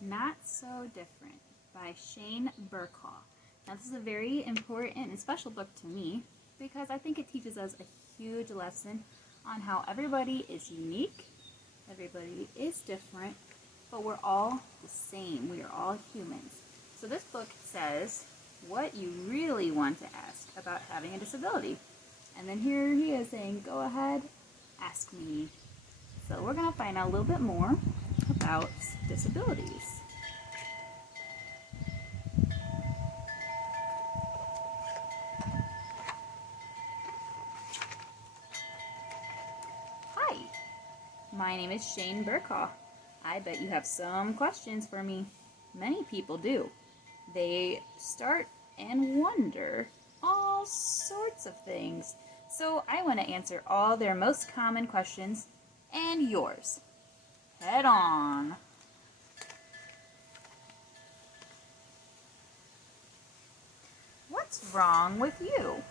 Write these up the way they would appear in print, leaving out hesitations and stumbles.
Not So Different by Shane Burkaw. Now, this is a very important and special book to me because I think it teaches us a huge lesson on how everybody is unique, everybody is different, but we're all the same. We are all humans. So this book says what you really want to ask about having a disability. And then here he is saying, go ahead, ask me. So we're going to find out a little bit more about disabilities. Hi, my name is Shane Burkaw. I bet you have some questions for me. Many people do. They start and wonder all sorts of things. So I want to answer all their most common questions and yours. Head on. What's wrong with you?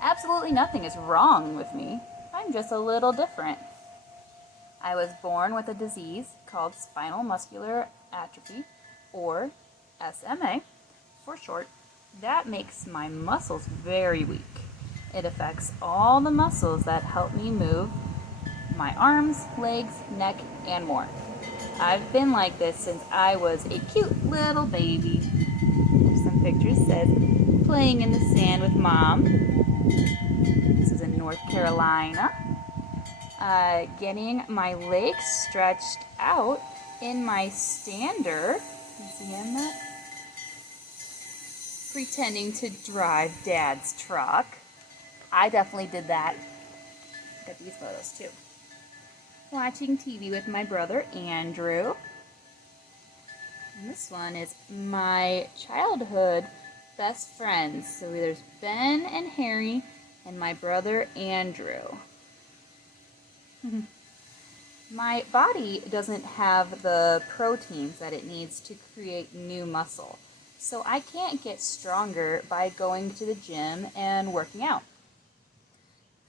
Absolutely nothing is wrong with me. I'm just a little different. I was born with a disease called spinal muscular atrophy, or SMA for short. That makes my muscles very weak. It affects all the muscles that help me move my arms, legs, neck, and more. I've been like this since I was a cute little baby. There's some pictures. Says playing in the sand with mom. This is in North Carolina. Getting my legs stretched out in my stander. You see that? Pretending to drive Dad's truck. I definitely did that. Got these photos too. Watching TV with my brother Andrew. And this one is my childhood best friends. So there's Ben and Harry and my brother Andrew. My body doesn't have the proteins that it needs to create new muscle. So I can't get stronger by going to the gym and working out.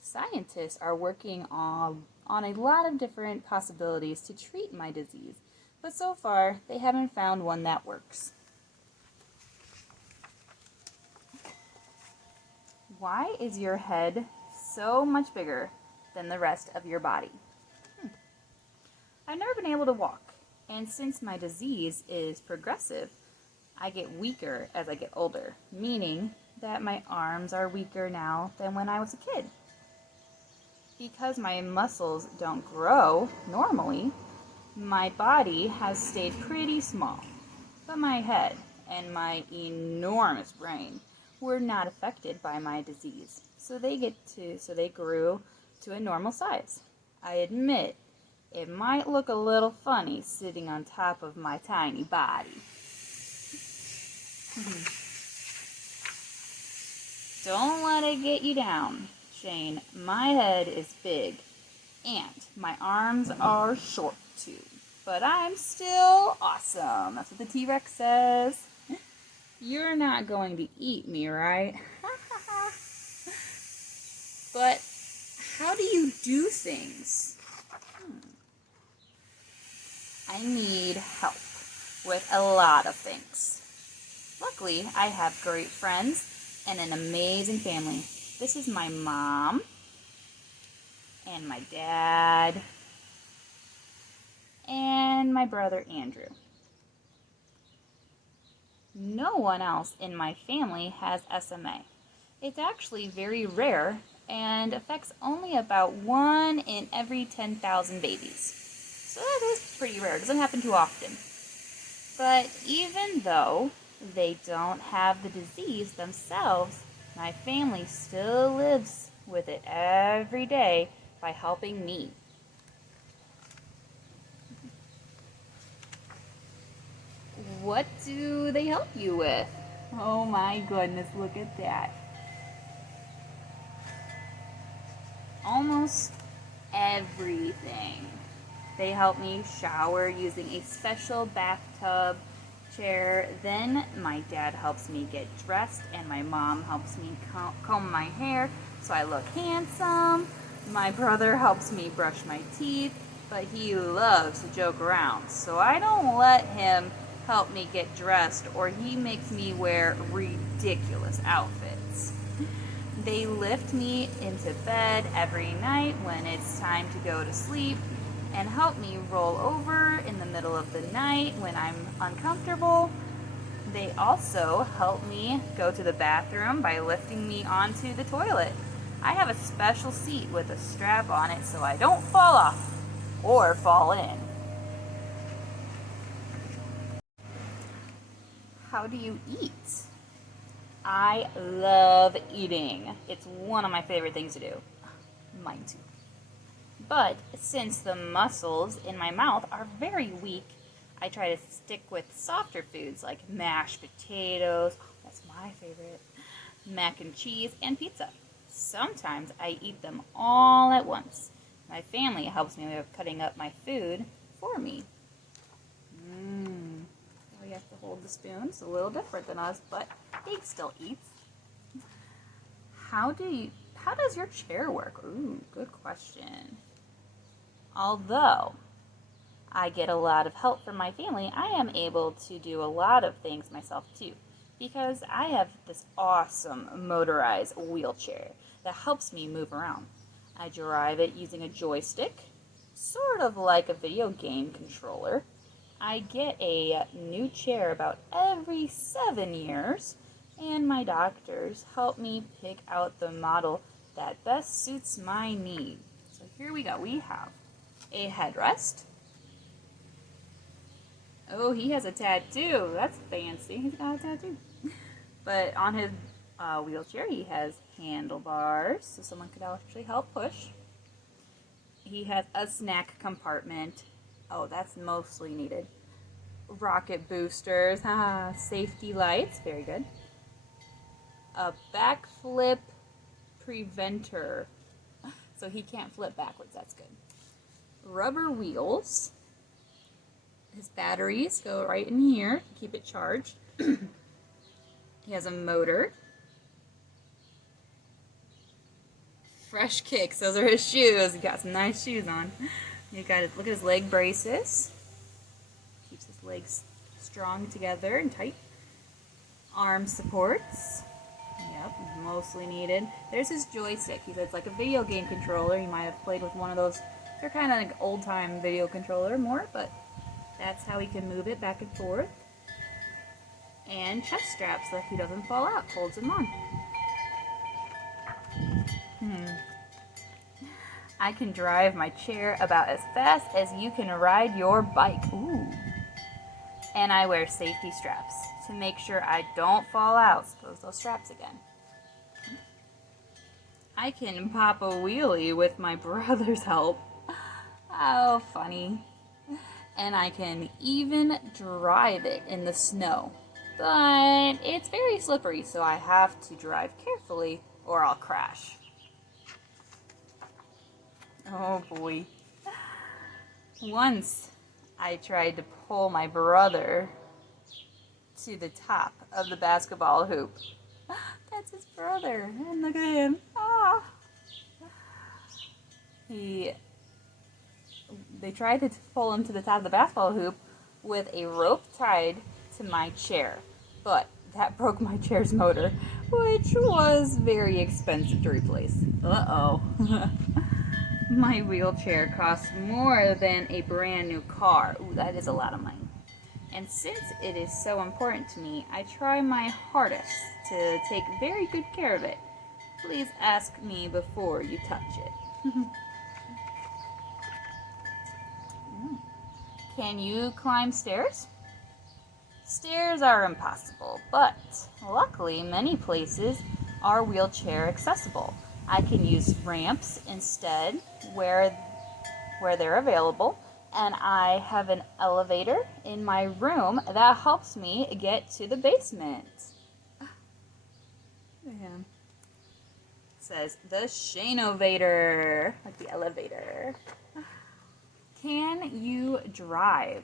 Scientists are working on a lot of different possibilities to treat my disease, but so far they haven't found one that works. Why is your head so much bigger than the rest of your body? I've never been able to walk, and since my disease is progressive, I get weaker as I get older, meaning that my arms are weaker now than when I was a kid. Because my muscles don't grow normally, my body has stayed pretty small, but my head and my enormous brain were not affected by my disease, so they grew to a normal size. I admit it might look a little funny sitting on top of my tiny body. Don't let it get you down, Shane. My head is big, and my arms are short too. But I'm still awesome. That's what the T-Rex says. You're not going to eat me, right? But how do you do things? I need help with a lot of things. Luckily, I have great friends and an amazing family. This is my mom and my dad and my brother Andrew. No one else in my family has SMA. It's actually very rare and affects only about 1 in every 10,000 babies. So that is pretty rare. It doesn't happen too often. But even though they don't have the disease themselves, my family still lives with it every day by helping me. What do they help you with? Oh my goodness, look at that. Almost everything. They help me shower using a special bathtub chair. Then my dad helps me get dressed and my mom helps me comb my hair so I look handsome. My brother helps me brush my teeth but he loves to joke around, so I don't let him help me get dressed or he makes me wear ridiculous outfits. They lift me into bed every night when it's time to go to sleep and help me roll over in the middle of the night when I'm uncomfortable. They also help me go to the bathroom by lifting me onto the toilet. I have a special seat with a strap on it so I don't fall off or fall in. How do you eat? I love eating. It's one of my favorite things to do. Mine too. But since the muscles in my mouth are very weak, I try to stick with softer foods like mashed potatoes, that's my favorite, mac and cheese, and pizza. Sometimes I eat them all at once. My family helps me with cutting up my food for me. We have to hold the spoon. It's a little different than us, but he still eats. How does your chair work? Ooh, good question. Although I get a lot of help from my family, I am able to do a lot of things myself too, because I have this awesome motorized wheelchair that helps me move around. I drive it using a joystick, sort of like a video game controller. I get a new chair about every 7 years, and my doctors help me pick out the model that best suits my need. So here we go. We have a headrest. Oh, he has a tattoo. That's fancy. He's got a tattoo. But on his wheelchair, he has handlebars, so someone could actually help push. He has a snack compartment. Oh, that's mostly needed. Rocket boosters. Safety lights. Very good. A backflip preventer. So he can't flip backwards. That's good. Rubber wheels. His batteries go right in here to keep it charged. He has a motor. Fresh kicks. Those are his shoes. He got some nice shoes on. You got to look at his leg braces. Keeps his legs strong together and tight. Arm supports. Yep, mostly needed. There's his joystick. He said it's like a video game controller. You might have played with one of those. They're kind of like old-time video controller more, but that's how he can move it back and forth. And chest straps so he doesn't fall out. Holds him on. I can drive my chair about as fast as you can ride your bike. Ooh. And I wear safety straps to make sure I don't fall out. Suppose those straps again. I can pop a wheelie with my brother's help. How funny. And I can even drive it in the snow. But it's very slippery, so I have to drive carefully or I'll crash. Oh boy. Once I tried to pull my brother to the top of the basketball hoop. That's his brother. And look at him. Ah. They tried to pull him to the top of the basketball hoop with a rope tied to my chair. But that broke my chair's motor, which was very expensive to replace. Uh-oh. My wheelchair costs more than a brand new car. Ooh, that is a lot of money. And since it is so important to me, I try my hardest to take very good care of it. Please ask me before you touch it. Can you climb stairs? Stairs are impossible, but luckily many places are wheelchair accessible. I can use ramps instead where they're available, and I have an elevator in my room that helps me get to the basement. Man. It says the Shane-ovator, like the elevator. Can you drive?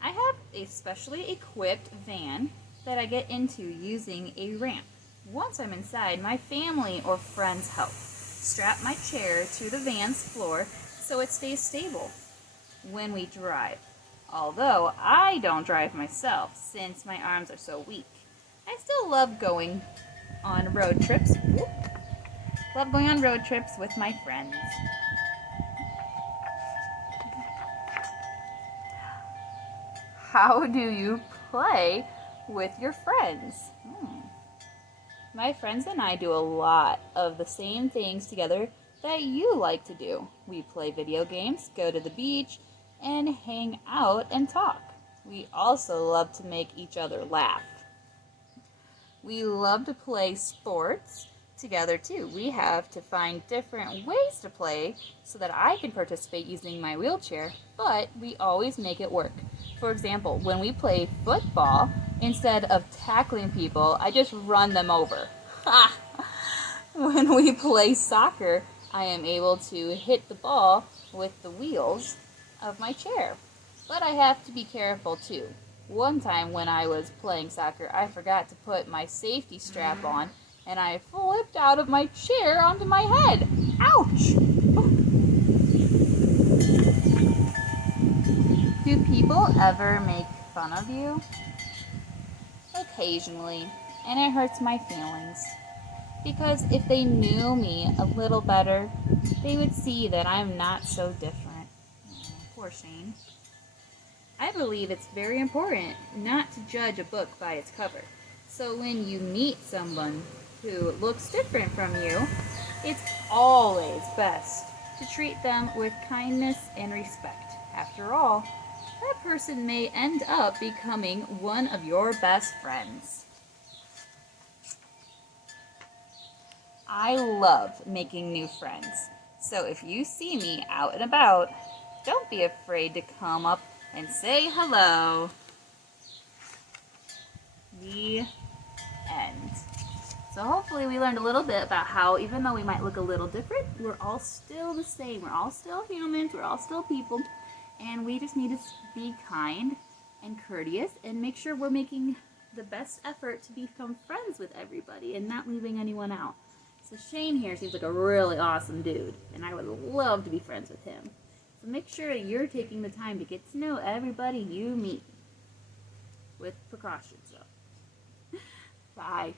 I have a specially equipped van that I get into using a ramp. Once I'm inside, my family or friends help. strap my chair to the van's floor so it stays stable when we drive. Although I don't drive myself since my arms are so weak. I still love going on road trips. Love going on road trips with my friends. How do you play with your friends? My friends and I do a lot of the same things together that you like to do. We play video games, go to the beach, and hang out and talk. We also love to make each other laugh. We love to play sports together too. We have to find different ways to play so that I can participate using my wheelchair, but we always make it work. For example, when we play football, instead of tackling people, I just run them over. Ha! When we play soccer, I am able to hit the ball with the wheels of my chair. But I have to be careful too. One time when I was playing soccer, I forgot to put my safety strap on and I flipped out of my chair onto my head. Ouch! Do people ever make fun of you? Occasionally, and it hurts my feelings. Because if they knew me a little better, they would see that I'm not so different. Poor Shane. I believe it's very important not to judge a book by its cover. So when you meet someone who looks different from you, it's always best to treat them with kindness and respect. After all, that person may end up becoming one of your best friends. I love making new friends. So if you see me out and about, don't be afraid to come up and say hello. The end. So hopefully we learned a little bit about how even though we might look a little different, we're all still the same. We're all still humans. We're all still people. And we just need to be kind and courteous and make sure we're making the best effort to become friends with everybody and not leaving anyone out. So Shane here seems like a really awesome dude, and I would love to be friends with him. So make sure that you're taking the time to get to know everybody you meet with precautions, though. Bye.